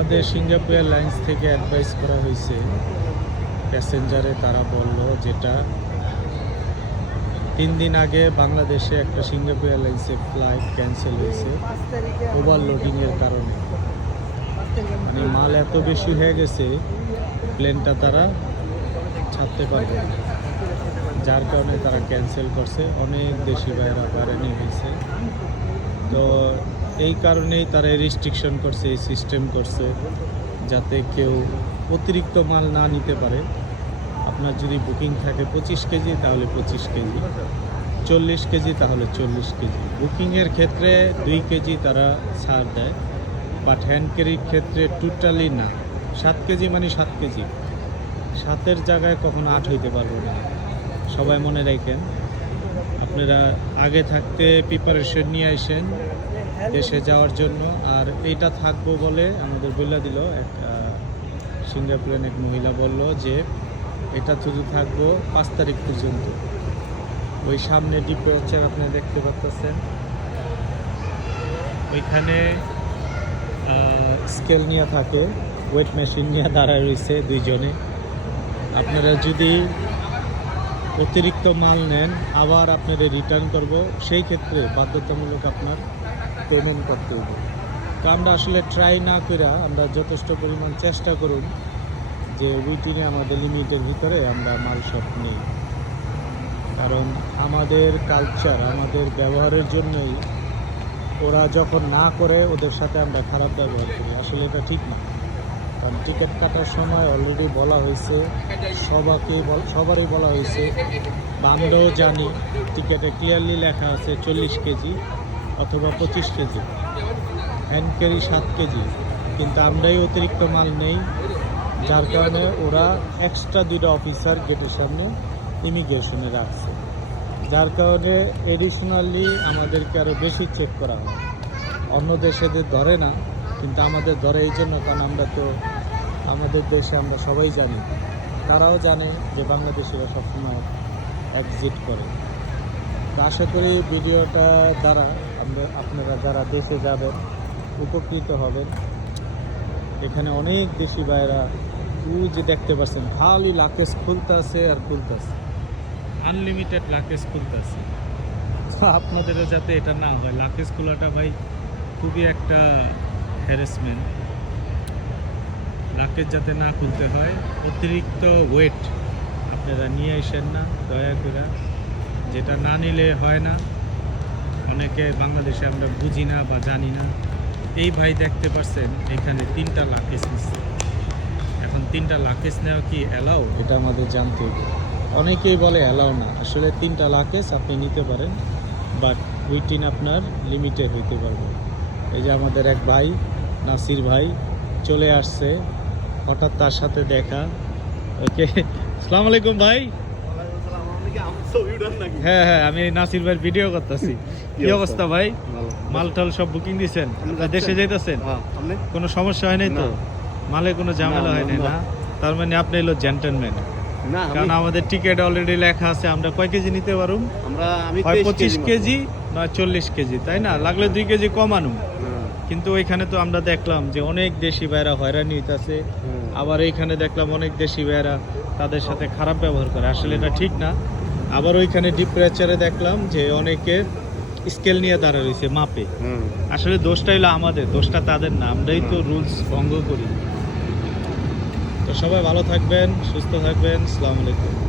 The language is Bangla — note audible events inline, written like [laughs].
আমাদের সিঙ্গাপুর এয়ারলাইন্স থেকে অ্যাডভাইস করা হয়েছে। প্যাসেঞ্জারে তারা বলল যেটা, তিন দিন আগে বাংলাদেশে একটা সিঙ্গাপুর এয়ারলাইন্সের ফ্লাইট ক্যান্সেল হয়েছে ওভারলোডিংয়ের কারণে। মানে মাল এত বেশি হয়ে গেছে প্লেনটা তারা ছাড়তে পারবে যার কারণে তারা ক্যান্সেল করছে। অনেক দেশি বাইরা নিয়ে হয়েছে। তো এই কারণেই তারা রিস্ট্রিকশন করছে, এই সিস্টেম করছে, যাতে কেউ অতিরিক্ত মাল না নিতে পারে। আপনার যদি বুকিং থাকে পঁচিশ কেজি, তাহলে পঁচিশ কেজি। চল্লিশ কেজি, তাহলে চল্লিশ কেজি। বুকিংয়ের ক্ষেত্রে দুই কেজি তারা ছাড় দেয় বাট হ্যান্ড ক্যারির ক্ষেত্রে টোটালি না। সাত কেজি মানে সাত কেজি। সাতের জায়গায় কখনো আট হইতে পারবে না। সবাই মনে রাখেন, আপনারা আগে থাকতে প্রিপারেশন নিয়ে আসেন দেশে যাওয়ার জন্য। আর এইটা থাকব বলে আমাদের বলে দিল। এক সিঙ্গাপুরের এক মহিলা বলল যে, এটা শুধু থাকব পাঁচ তারিখ পর্যন্ত। ওই সামনে ডিপো হচ্ছে আপনারা দেখতে পাচ্ছেন ওইখানে স্কেল নিয়ে থাকে, ওয়েট মেশিন নিয়ে দাঁড়ায় রয়েছে দুইজনে। আপনারা যদি অতিরিক্ত মাল নেন, আবার আপনারা রিটার্ন করব। সেই ক্ষেত্রে বাধ্যতামূলক আপনার পেমেন্ট করতে হবে তো আমরা আসলে ট্রাই না করে আমরা যথেষ্ট পরিমাণ চেষ্টা করুন যে রুটিনে আমাদের লিমিটের ভিতরে আমরা মাল সব নেই। কারণ আমাদের কালচার আমাদের ব্যবহারের জন্যই ওরা যখন না করে, ওদের সাথে আমরা খারাপ ব্যবহার করি। আসলে এটা ঠিক না। কারণ টিকিট কাটার সময় অলরেডি বলা হয়েছে, সবাকে সবারই বলা হয়েছে, বা আমরাও জানি টিকিটে ক্লিয়ারলি লেখা আছে চল্লিশ কেজি। অথবা পঁচিশ কেজি। হ্যান্ড ক্যারি সাত কেজি। কিন্তু আমরাই অতিরিক্ত মাল নেই, যার কারণে ওরা এক্সট্রা দুইটা অফিসার গেটের সামনে ইমিগ্রেশনে রাখছে। যার কারণে এডিশনালি আমাদেরকে আরও বেশি চেক করা হয়। অন্য দেশেদের ধরে না, কিন্তু আমাদের ধরে এই জন্য, কারণ আমরা তো আমাদের দেশে আমরা সবাই জানি। তারাও জানে যে বাংলাদেশিরা সবসময় এক্সিট করে। আশা করি ভিডিওটা দ্বারা আপনারা যারা দেশে যাবেন, উপকৃত হবেন। এখানে অনেক দেশি ভাইরা যে দেখতে পাচ্ছেন, খালি লাকেজ খুলতেছে আর খুলতেছে। আনলিমিটেড লাকেজ খুলতেছে। তো আপনাদেরও যাতে এটা না হয়, লাকেজ খোলাটা ভাই খুবই একটা হ্যারাসমেন্ট লাকেজ যাতে না খুলতে হয়, অতিরিক্ত ওয়েট আপনারা নিয়ে আসেন না, দয়া করে। যেটা না নিলে হয় না। অনেকে বাংলাদেশে আমরা বুঝি না বা জানি না। এই ভাই দেখতে পাচ্ছেন এখানে তিনটা লাকেজ নিচ্ছে এখন তিনটা লাকেজ নেওয়া কি অ্যালাউ এটা আমাদের জানতে হবে। অনেকেই বলে অ্যালাউ না। আসলে তিনটা লাকেজ আপনি নিতে পারেন বাট উইটিন আপনার লিমিটে হইতে পারবে। এই যে আমাদের এক ভাই, নাসির ভাই, চলে আসছে। হঠাৎ তার সাথে দেখা। ওকে আসসালামু [laughs] আলাইকুম ভাই। [laughs] হ্যাঁ হ্যাঁ আমি নাসির ভাইয়ের ভিডিও করতেছি। কি অবস্থা? ভাই? সব বুকিং দিছেন? দেশে যাইতেছেন? কোনো সমস্যা হয় নাই তো? না। মালে কোনো ঝামেলা হয় নাই না। না? তার মানে আপনি হলো জেন্টলম্যান না কারণ আমাদের টিকিট অলরেডি লেখা আছে আমরা কয় কেজি নিতে পারুম? আমরা আমি পঁচিশ কেজি নয় চল্লিশ কেজি তাই না? লাগলে দুই কেজি কম আনুম। হ্যাঁ, কিন্তু ওইখানে তো আমরা দেখলাম যে অনেক দেশি ভাইরা হয়রানি হইতাছে। আবার এইখানে দেখলাম অনেক দেশি ভাইরা তাদের সাথে খারাপ ব্যবহার করে। আসলে এটা ঠিক না। আবার ওইখানে ডিপ্রেচারে দেখলাম যে অনেকে স্কেল নিয়ে দাঁড়া রয়েছে মাপে। আসলে দোষটা হলো আমাদের দোষটা তাদের না। আমরাই তো রুলস ভঙ্গ করি। তো সবাই ভালো থাকবেন সুস্থ থাকবেন। আলাইকুম।